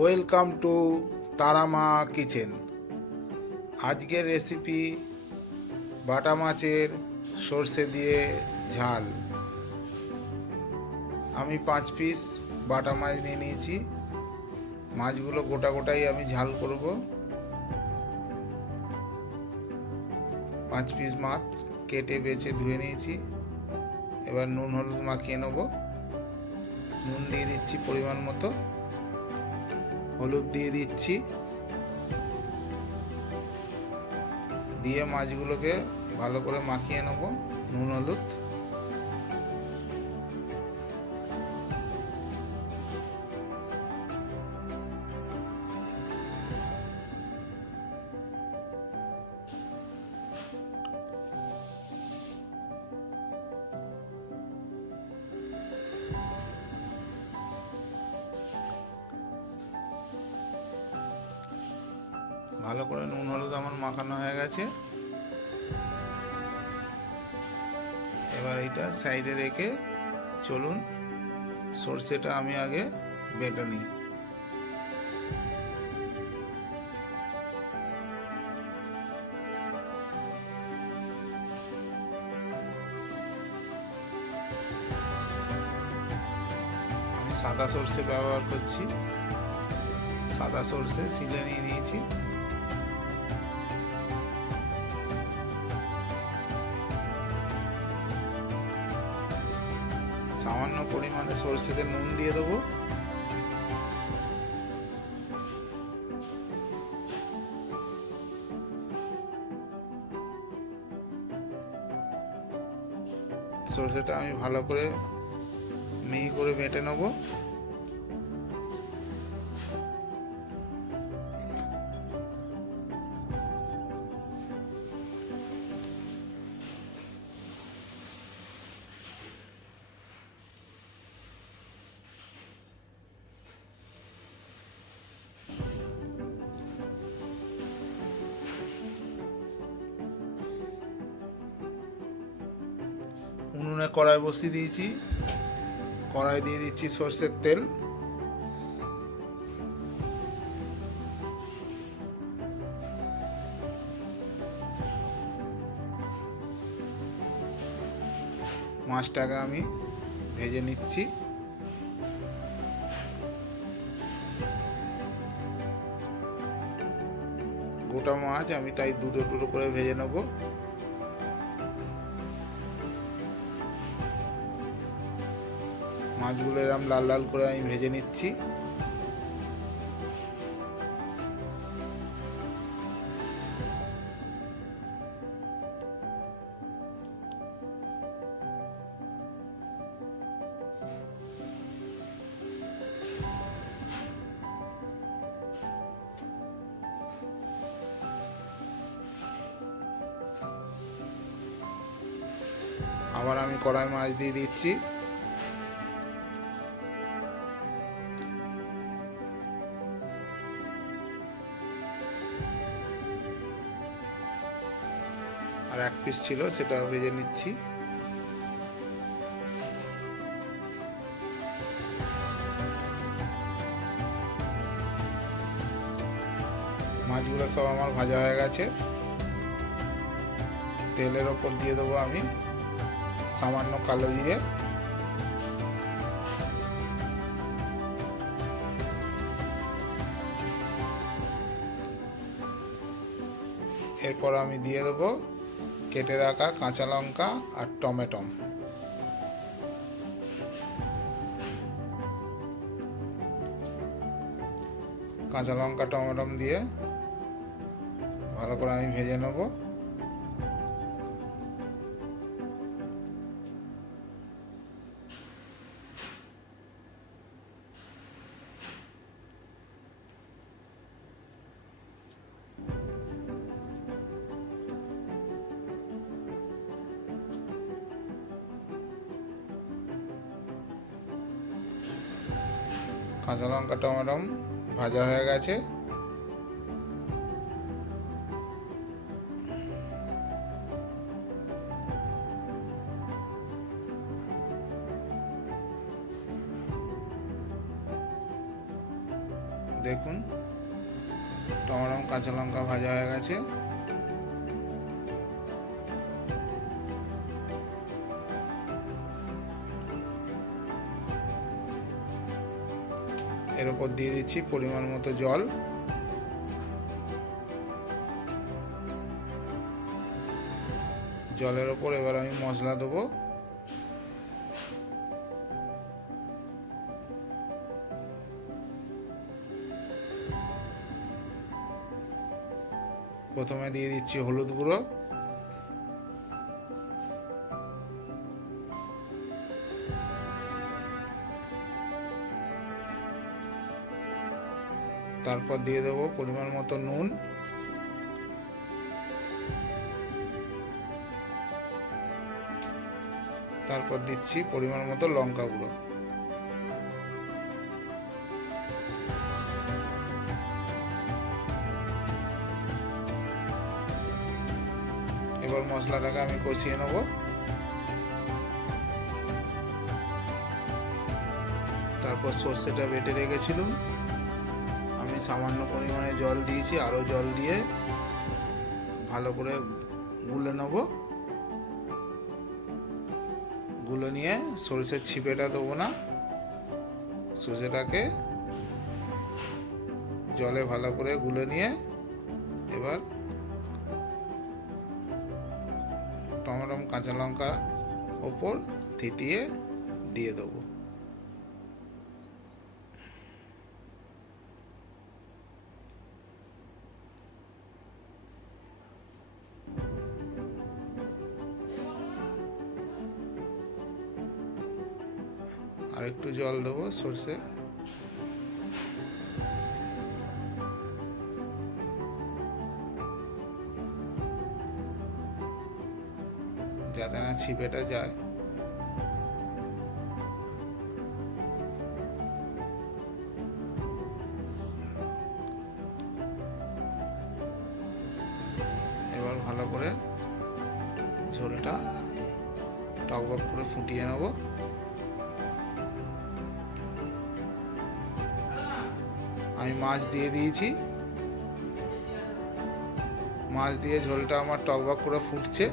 Welcome to Tara Maa kitchen. আজকের recipe বাটা মাছের সর্ষে দিয়ে ঝাল। আমি 5 পিস বাটা মাছ নিয়ে নিয়েছি। মাছগুলো গোটা গোটাই আমি ঝাল করব। 5 পিস মাছ কেটে বেছে ধুয়ে নিয়েছি। এবার নুন হলুদ মাখিয়ে নেব। নুন দিয়ে দিচ্ছি পরিমাণ মতো, হলুদ দিয়ে দিচ্ছি, দিয়ে মাছগুলোকে ভালো করে মাখিয়ে নেব নুন হলুদ। ভালো করে নুন হলুদ আমার মাখানো হয়ে গেছে। এবার এটা সাইডে রেখে চলুন সর্ষেটা আমি আগে বেটে নিই। আমি সাদা সর্ষে ব্যবহার করছি। সাদা সর্ষে সিলে নিয়ে নিয়েছি। সামান্য পরিমাণে সর্ষেতে নুন দিয়ে দেবো। সর্ষেটা আমি ভালো করে মিহি করে বেটে নেব। উনুনে কড়াই বসিয়ে দিয়েছি। কড়াই দিয়ে দিচ্ছি সর্ষের তেল। মাছটাকে আমি ভেজে নিচ্ছি। গোটা মাছ আমি তাই দুটো দুটো করে ভেজে নেব। মাছগুলো এরকম লাল লাল করে আমি ভেজে নিচ্ছি। আবার আমি কড়াই মাছ দিয়ে দিচ্ছি। আর এক পিস ছিল সেটা ভেজে নিচ্ছি। মাছগুলো সব আমার ভাজা হয়ে গেছে। তেলের ওপর দিয়ে দেবো আমি সামান্য কালো জিরে, এরপর আমি দিয়ে দেবো কেটে রাখা কাঁচা লঙ্কা আর টমেটো। কাঁচা লঙ্কা টমেটো দিয়ে ভালো করে আমি ভেজে নেব। কাঁচা লঙ্কা টমেটো ভাজা হয়ে গেছে। দেখুন টমেটো কাঁচা লঙ্কা ভাজা হয়ে গেছে। এর উপর দিয়ে দিচ্ছি পরিমাণ মতো জল। জলের ওপর এবার আমি মশলা দেবো। প্রথমে দিয়ে দিচ্ছি হলুদ গুঁড়ো, তারপর দিয়ে দেবো পরিমাণ মতো নুন, তারপর দিচ্ছি পরিমাণ মতো লঙ্কা গুঁড়ো। এবার মশলাটাকে আমি কষিয়ে নেব। তারপর সর্ষেটা বেটে রেখেছিলাম, আমি সামান্য পরিমাণে জল দিয়েছি, আরও জল দিয়ে ভালো করে গুলে নেব। গুলে নিয়ে সরষের ছিপেটা দেবো না, সর্ষেটাকে জলে ভালো করে গুলে নিয়ে এবার টমেটো কাঁচা লঙ্কা ওপর থিতিয়ে দিয়ে দেবো। আর একটু জল দেবো সর্ষে, যাতে না ছিপেটা যায়। এবার ভালো করে ঝোলটা টকবক করে ফুটিয়ে নেব। আমি মাছ দিয়ে দিয়েছি, মাছ দিয়ে ঝোলটা আমার টকবক করে ফুটছে।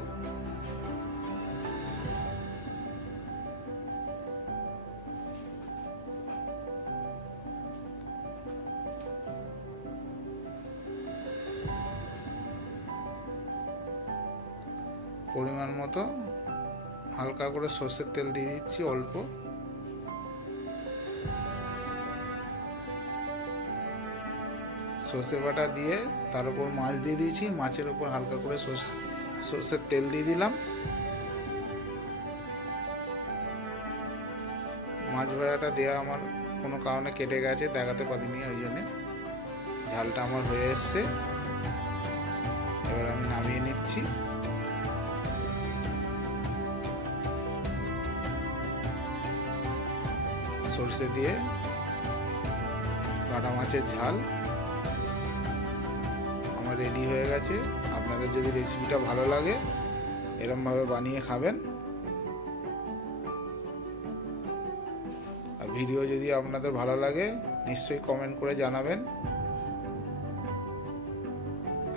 পরিমাণ মতো হালকা করে সর্ষের তেল দিয়ে দিচ্ছি অল্প। সর্ষে বাটা দিয়ে তার উপর মাছ দিয়ে দিয়েছি, মাছের উপর হালকা করে সর্ষের তেল দিয়ে দিলাম। মাছ ভাজাটা দেওয়া আমার কোনো কারণে কেটে গেছে, দেখাতে পারিনি, ওই জন্যে। ঝালটা আমার হয়ে এসছে, এবার আমি নামিয়ে নিচ্ছি। সরষে দিয়ে বাটা মাছের ঝাল আমার রেডি হয়ে গেছে। আপনাদের যদি রেসিপিটা ভালো লাগে এরমভাবে বানিয়ে খাবেন। আর ভিডিও যদি আপনাদের ভালো লাগে নিশ্চয়ই কমেন্ট করে জানাবেন।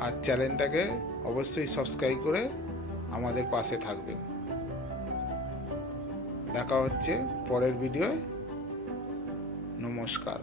আর চ্যানেলটাকে অবশ্যই সাবস্ক্রাইব করে আমাদের পাশে থাকবেন। দেখা হচ্ছে পরের ভিডিওয়। নমস্কার।